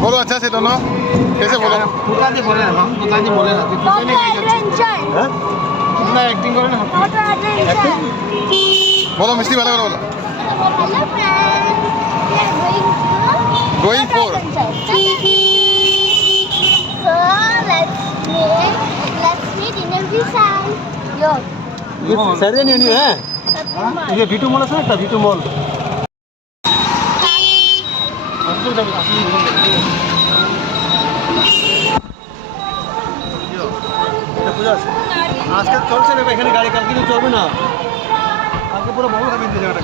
बोलो अच्छा से दोनों कैसे बोलो बता दे बोले ना बता दे बोले ना तू कितने नहीं एडवेंचर हैं कितना एक्टिंग करे ना वाटर एडवेंचर बोलो मिस्टी वाला बोलो hello friends we are Going for so let's meet in every side yo ये सारे नहीं है ये V2 मॉल আছে একটা V2 मॉल আজকে চলছে না এখানে গাড়ি কালকে তো চলবে না কালকে পুরো বড় হবে এই জায়গাটা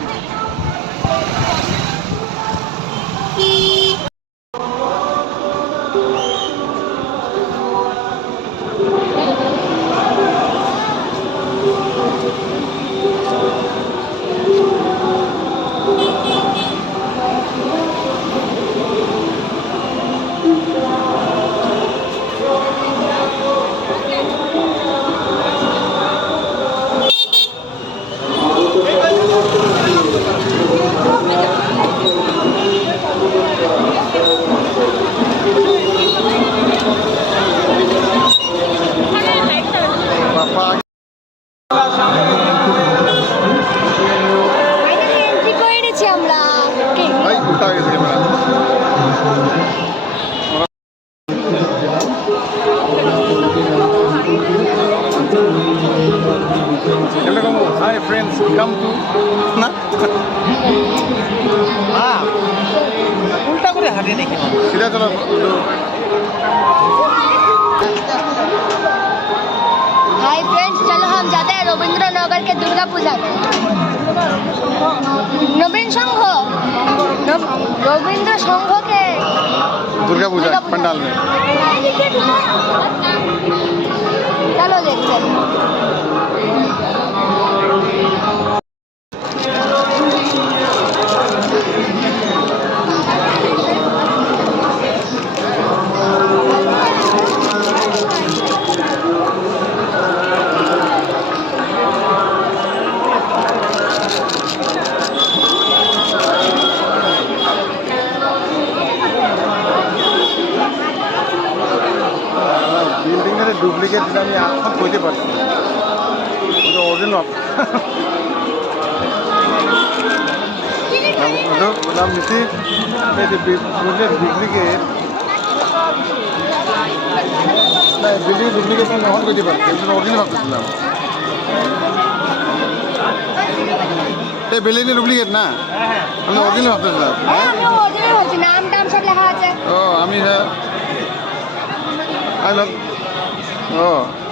Hi friends, come to না উল্টা করে হাঁটে দেখি सीधा चलो हाय फ्रेंड्स चलो हम जाते हैं रविंद्र नगर के दुर्गा पूजा में नवीन संघ रविंद्र संघ के दुर्गा पूजा पंडाल में चलो देखते हैं বিল্ডিংয়ের ডুপ্লিকেট আমি এখন কইতে পারছি ওটা অরিজিনাল নাম নিচ্ছি ডুপ্লিকেট বিল্ডিং ডুপ্লিকেট আমি এখন কইতে পারছি অরিজিনাল ভাবতেছিলাম এই বিল্ডিংয়ের ডুপ্লিকেট না আমি অরিজিনাল ভাবতেছিলাম নাম টাম সব লেখা আছে ও আমি I love. Oh.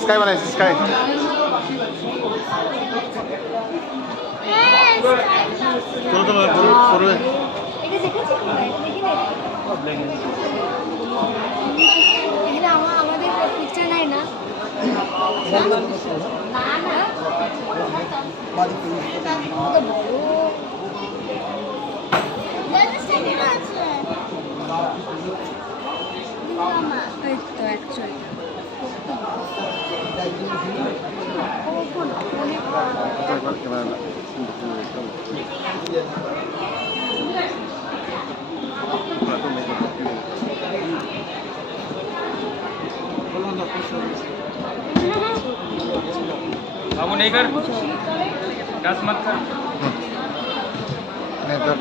Sky mana sky? Turun turun. এটা দেখেছি এটা আমাদের পিকচার নাই না না না তো অ্যাকচুয়ালি बाबू नहीं कर गैस मत कर नहीं तो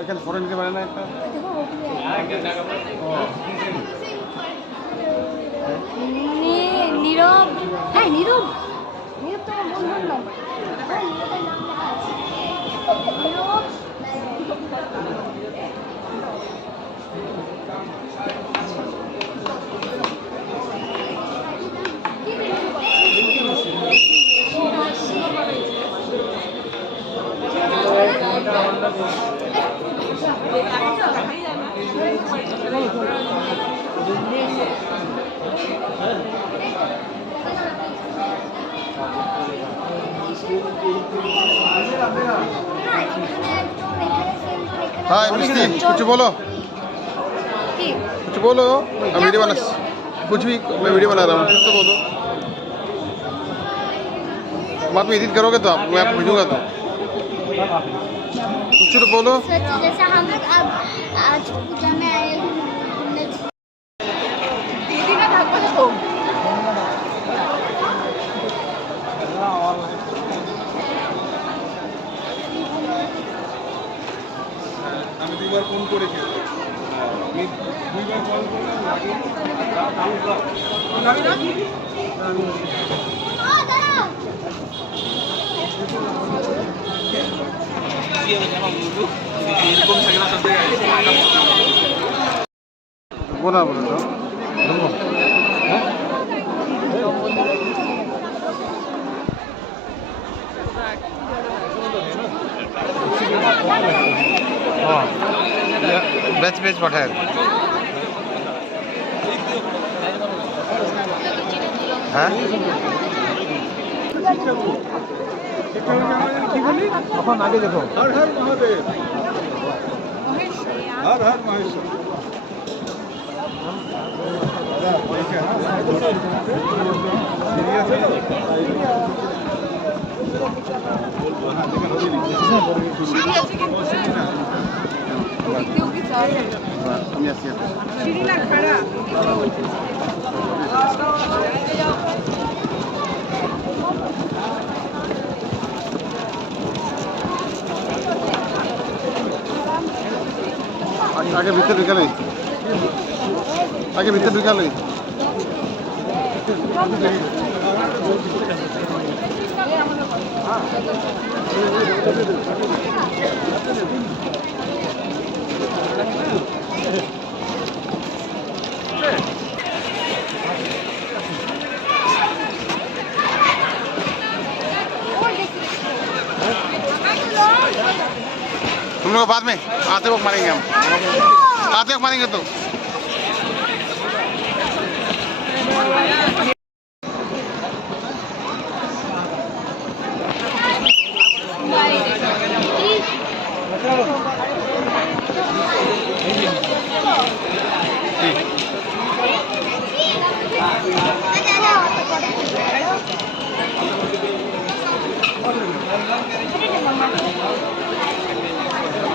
এখানে ফটো নিতে পারে না একটা নীরব হ্যাঁ নীরব हाँ मिस्टी कुछ बोलो ठीक कुछ बोलो मैं वीडियो बना कुछ भी मैं वीडियो बना रहा हूँ कुछ तो बोलो बाद में एडिट करोगे तो आप मैं आपको भेजूंगा तो कुछ तो बोलो सच जैसा हम लोग अब आज पूजा में आए घूमने दीदी का ढक्कन देखो আমি দুইবার ফোন করেছি আমি দুইবার কল করলাম লাগে बोला बोला तो बैच बैच पठाए হ্যাঁ কি বলি তখন আগে দেখো হর হর মহাদেব হর হর মহেশ্বর আমি আসি आगे भीतर ढुका नहीं आगे भीतर ढुका नहीं तुम लोग बाद में आते वक्त मारेंगे हम आते वक्त मारेंगे तो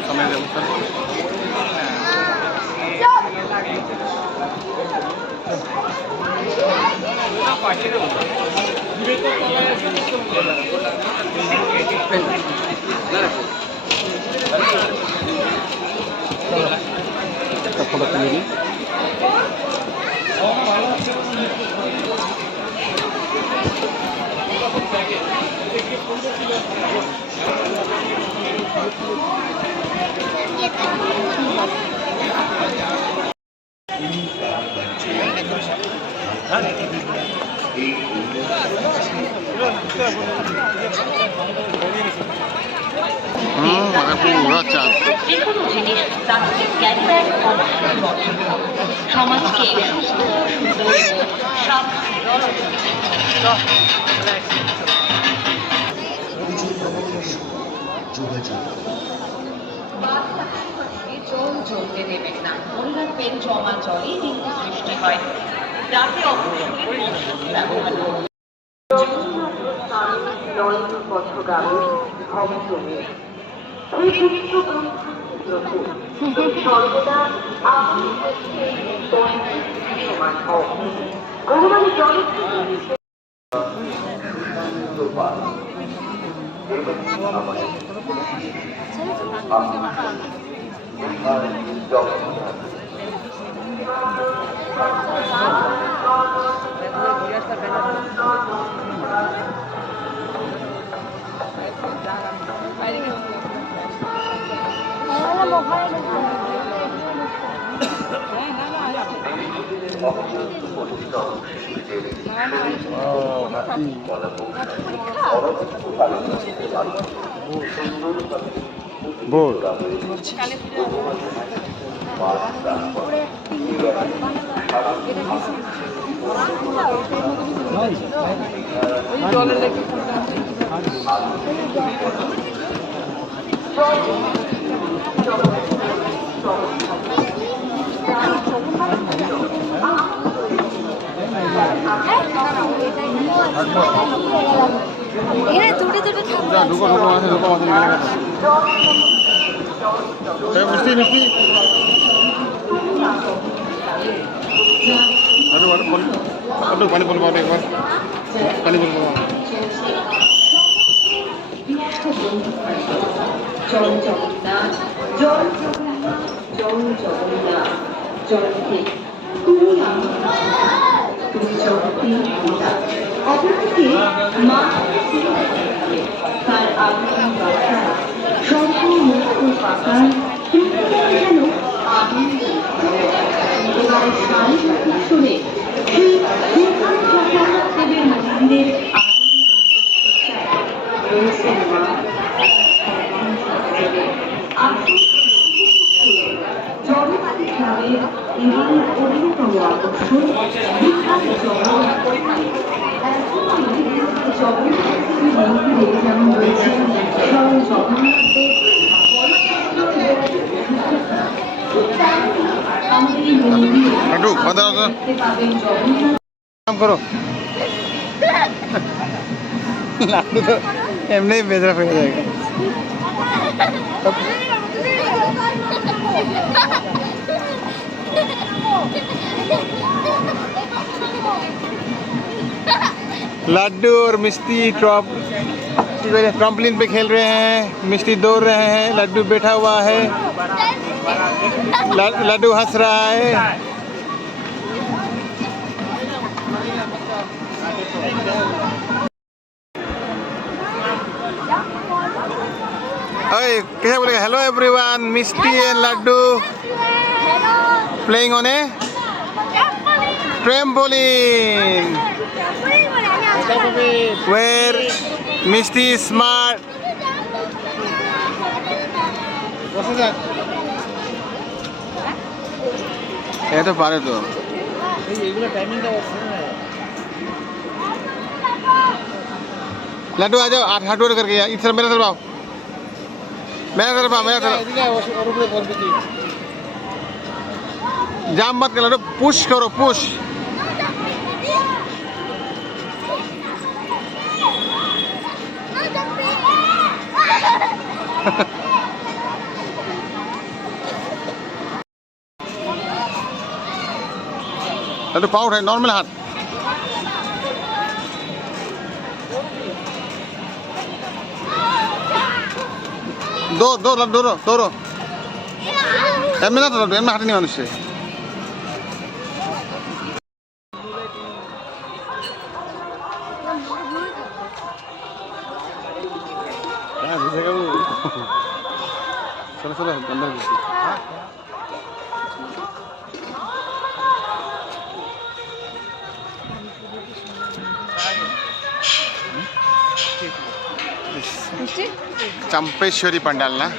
समय दे फोटो तुलेगी पूरा चाप যেকোনো জিনিস প্লাস্টিক ক্যারি ব্যাগ অবশ্যই বর্জন করুন সমাজকে সুস্থ সুন্দর জল জমতে দেবেন না মনে রাখবেন জমা জলে ডেঙ্গু সৃষ্টি হয় যাতে অবশ্যই ব্যবহার করুন পথগামী ভবতমে সর্বদা সমান হোক গরুবাড়ি জল বোর্ড এখানে দুটো দুটো ঠাকুর আছে। ঢুকো ঢুকো আছে ঢুকো আছে মিষ্টি মিষ্টি আরে আরে বল আরে পানি বল বাবা একবার পানি বল বাবা জয় জগন্নাথ জয় জগন্নাথ জয় জগন্নাথ জয় হে তুমি আমার তুমি জগতে পিতা অপরদিকে মা তার আগমন বার্তা সর্বমুক্ত পাকার যেন আনন্দ এবার সারি শুনে সেই জগন্নাথ দেবের মন্দিরের রয়েছেন মা জগন্নাথ গ্রামের এবারের অন্যতম আকর্ষণ বিখ্যাত জগন্নাথের মন্দিরে যেমন রয়েছেন স্বয়ং জগন্নাথের আমাদের এই মন্দিরে দেখতে পাবেন জগন্নাথ काम करो लाडू तो एमने ही बेचना पड़ जाएगा लड्डू और मिष्टी ट्रम्पलिन पे खेल रहे हैं मिष्टी दौड़ रहे हैं लड्डू बैठा हुआ है लड्डू हंस रहा है ओए कैसे बोलेगा hello everyone Misty and Laddu playing on a trampoline where Misty is smart ये तो पारे तो लड्डू आ जाओ हाथ जोड़ करके इस तरफ मेरा तरफ आओ मेरा तरफ आओ मेरा तरफ जाम मत कर लड्डू पुश करो पुश लड्डू पाउट है नॉर्मल हाथ दो दो लड्डू दो एम ना तो लड्डू एम हाथ नहीं मानुष से चलो चलो अंदर चंपेश्वरी पंडाल ना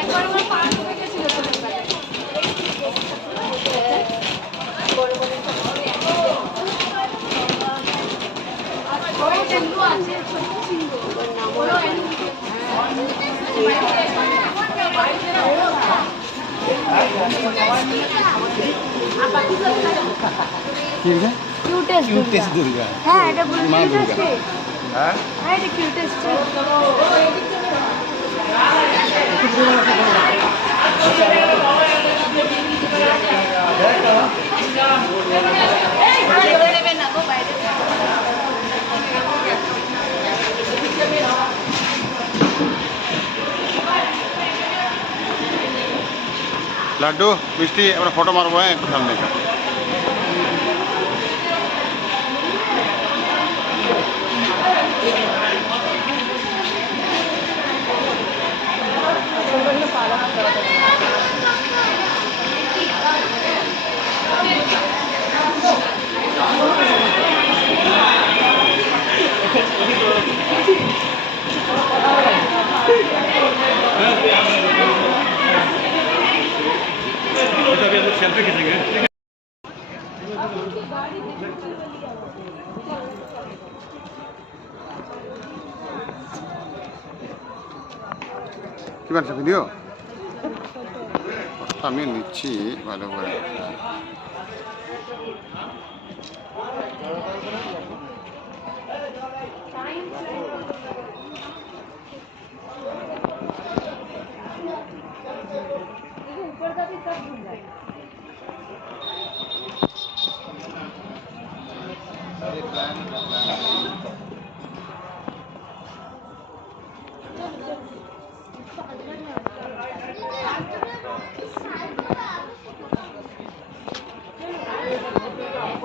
একবার আমার পা ঢুকে গেছিল क्यूटेस्ट दुर्गा হ্যাঁ এটা মা দুর্গা হ্যাঁ এটা কিউটেস্ট দেবেন না গো বাইরে লাড্ডু মিষ্টি আমরা ফটো মারবো হ্যাঁ একটু সামনে सेल्फी खींचेंगे কি বানছে ভিডিও আমি নিচ্ছি ভালো করে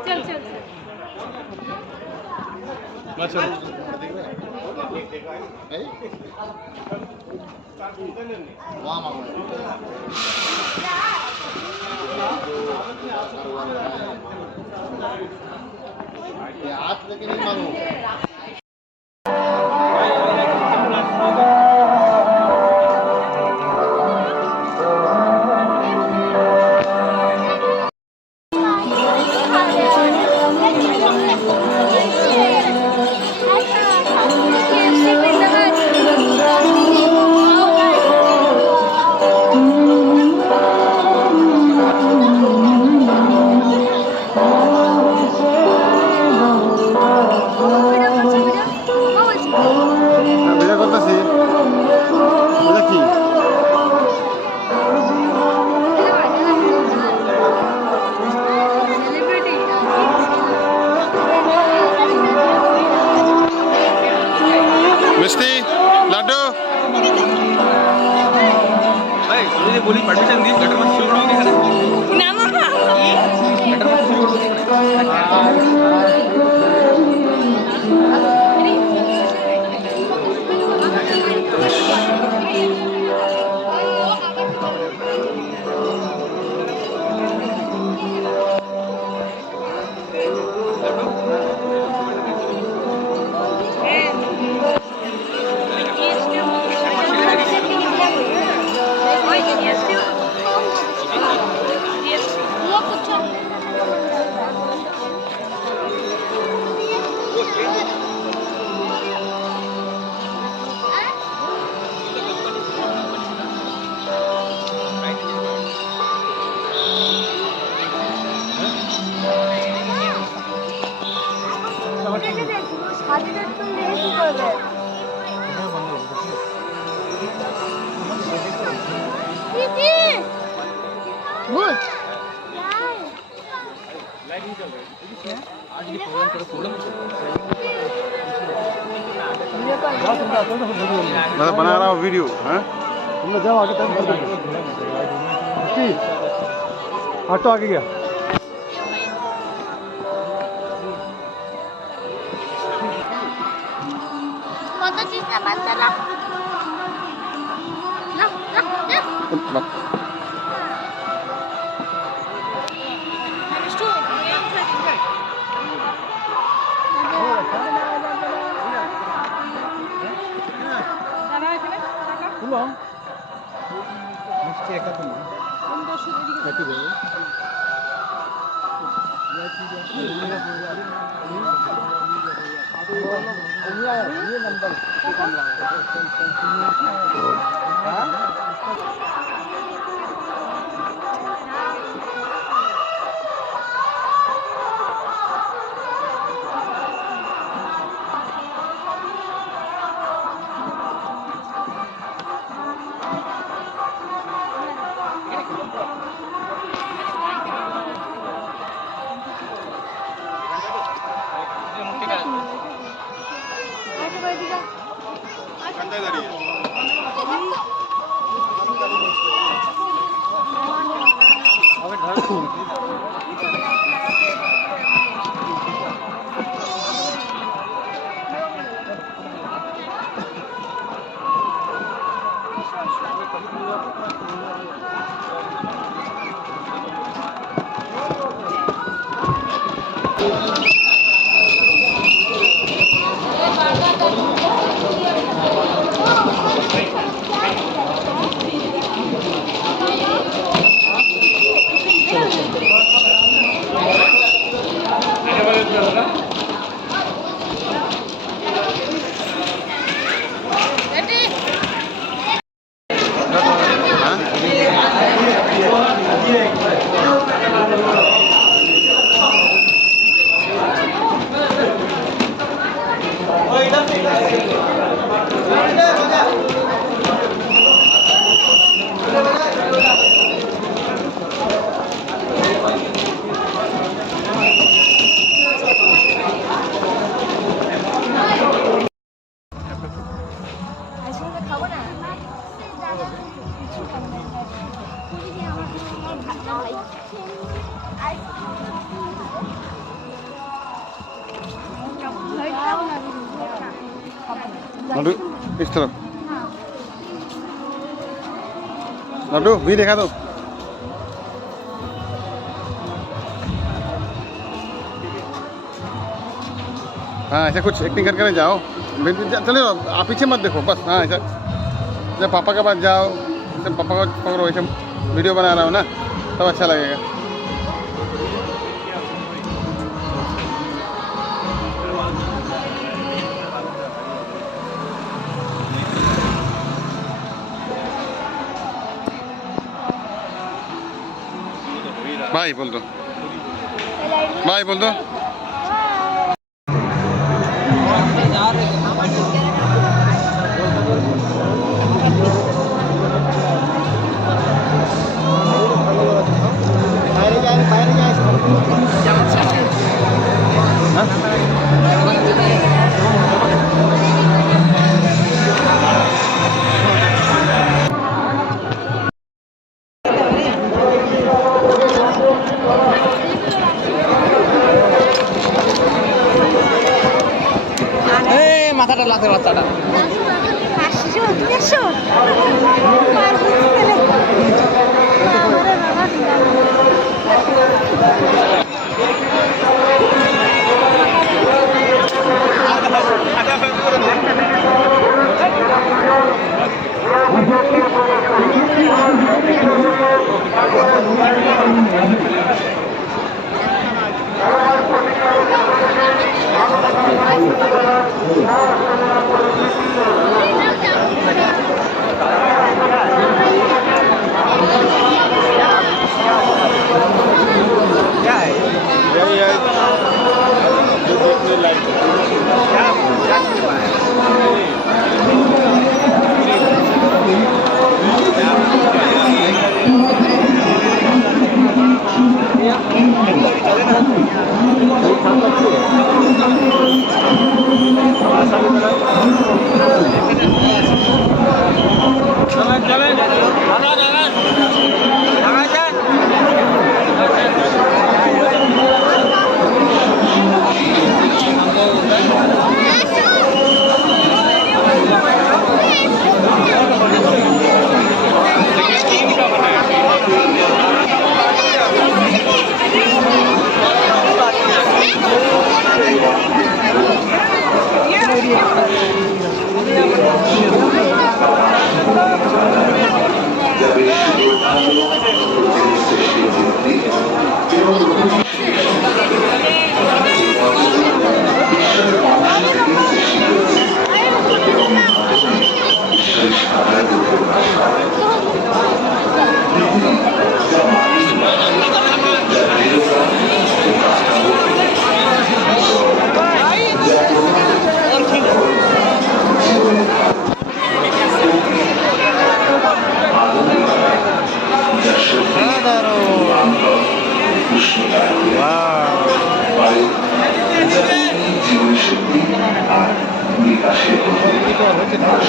चल चल ना चलो हाथ लेके नहीं मारो ভিডিও করতেছি ওটা কি মিষ্টি লাড্ডু ভাই যদি বলি পারমিশন দিস গটার মাছ শুরু হবে এখানে না মামা গটার মাছ শুরু ভূত मैं बना रहा हूँ वीडियो हाँ तुम लोग जाओ आगे तक ऑटो आगे गया কত চিন্তা মানতে না না না মিষ্টি একা তুমি একটু দেবো ये नंबर আজকে খাবো না लड्डू इस तरफ लड्डू भी देखा दो हाँ ऐसा कुछ एक्टिंग करके जाओ चले आप पीछे मत देखो बस हाँ ऐसा जब पापा के पास जाओ जब पापा को पकड़ो ऐसे वीडियो बना रहा हो ना तब अच्छा लगेगा बाय बोल दो बाय बोल दो মাথাটা লাতে বাচ্চাটা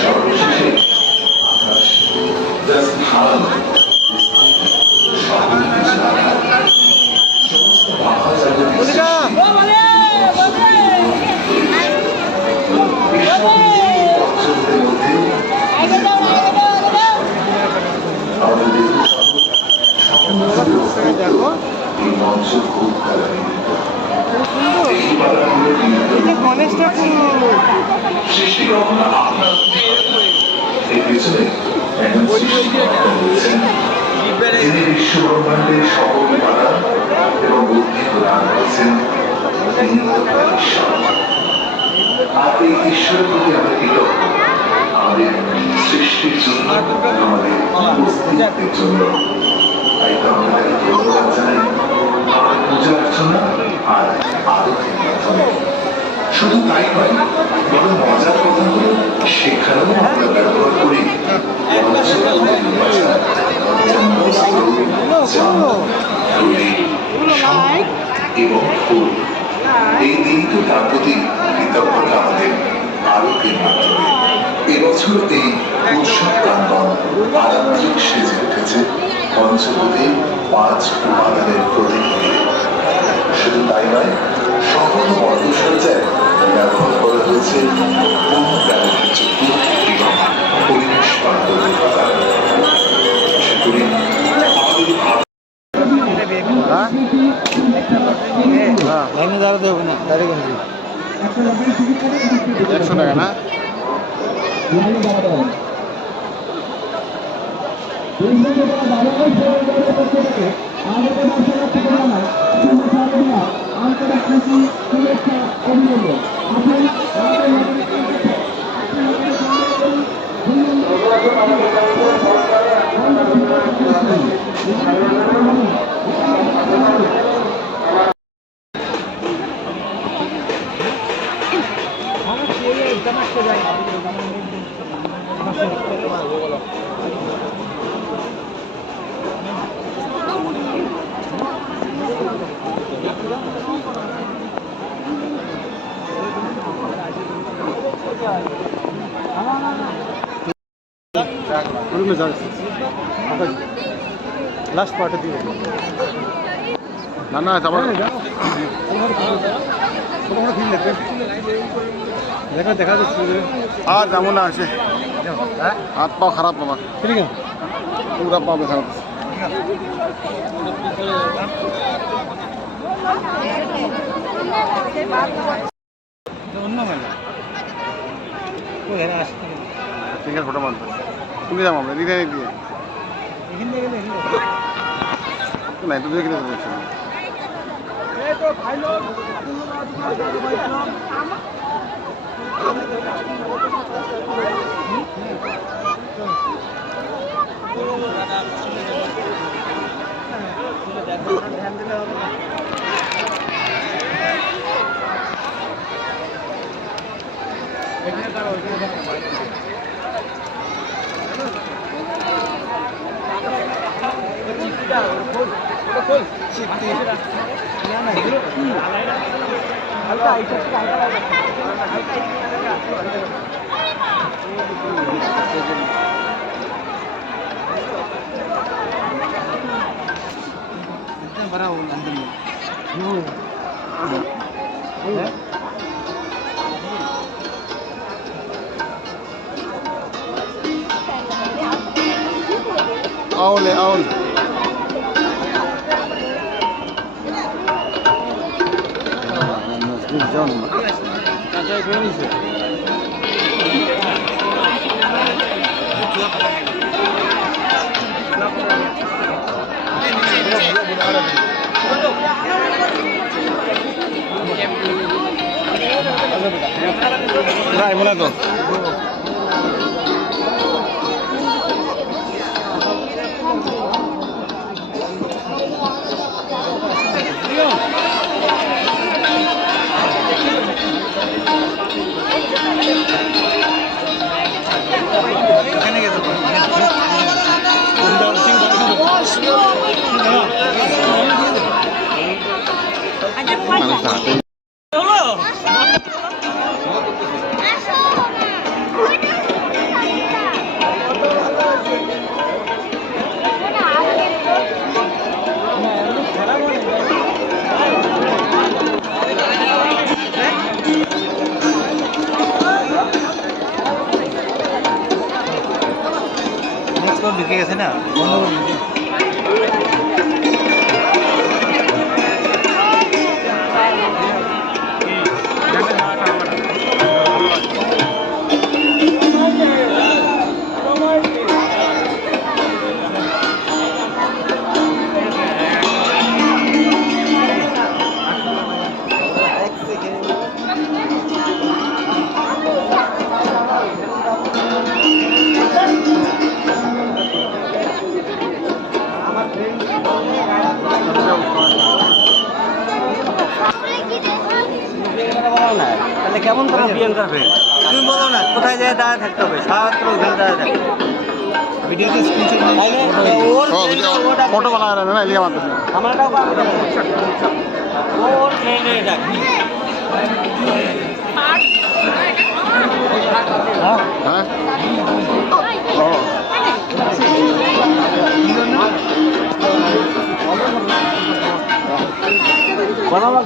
সর্বশেষে দেখো এটা গণেশ ঠাকুর। সৃষ্টি কখনো আপনার এর পিছনে একজন সৃষ্টিকর্তা রয়েছেন, যিনি বিশ্বব্রহ্মাণ্ডের সকল উপাদান এবং বুদ্ধি প্রদান করেছেন। তিনি হলেন ঈশ্বর। আর এই ঈশ্বরের প্রতি আমরা কৃতজ্ঞ, আমাদের সৃষ্টির জন্য, আমাদের অস্তিত্বের জন্য। তাই তো আমরা তাকে ধন্যবাদ জানাই, আমাদের পূজা অর্চনা আর আরাধনার মাধ্যমে। শুধু তাই নয়, বরং মজার কথাগুলো সেখানেও আমরা ব্যবহার করি এবং ফুল। এই দিনটি তার প্রতি কৃতজ্ঞতা আমাদের আলোকের মাধ্যমে। এবছর এই উৎসব প্রাঙ্গণ আধ্যাত্মিক সেজে উঠেছে পঞ্চভূতে 5 উপাদানের প্রতীক দিয়ে। শুধু তাই নয়, সম্পূর্ণ মণ্ডপসজ্জায় ব্যবহার করা হয়েছে পুনঃব্যবহারযোগ্য এবং পরিবেশ বান্ধব উপাদান। আশা করি লাইনে দাঁড়াতে হবে না, দাঁড়িয়ে গেছি। 100 টাকা না? লাস্ট পার্টে দিয়ে না না যাবো দেখা দেখা যাচ্ছে। আর যেমন না আছে, হাত পাও খারাপ বাবা, ঠিক আছে, পুরা পাও খারাপ। অন্য মেলা আসতে ঠিক আছে, ফটো মারতে তুমি যাবো আমরা দিদি দিয়ে এখান থেকে গেলে না একটু দিয়ে কিনে দিচ্ছি। बड़ा वो अंदर में Aule, aule. Rai, mana tu? Mana satu? ঢুকে গেছে না, বন্ধ করে দিয়েছে। তাহলে কেমন তোমার প্রিয়াঙ্কার ফ্রেন্ড তুমি বলো না কোথায় যায় দাঁড়িয়ে থাকতে হবে সারাত্র ওখানে দাঁড়িয়ে থাকতে ভিডিওতে স্ক্রিনশট ওর फोटो बना रहे हैं ना इसलिए मात्र আমারটাও ওর ফ্রেন্ড এটা हाँ বানাবা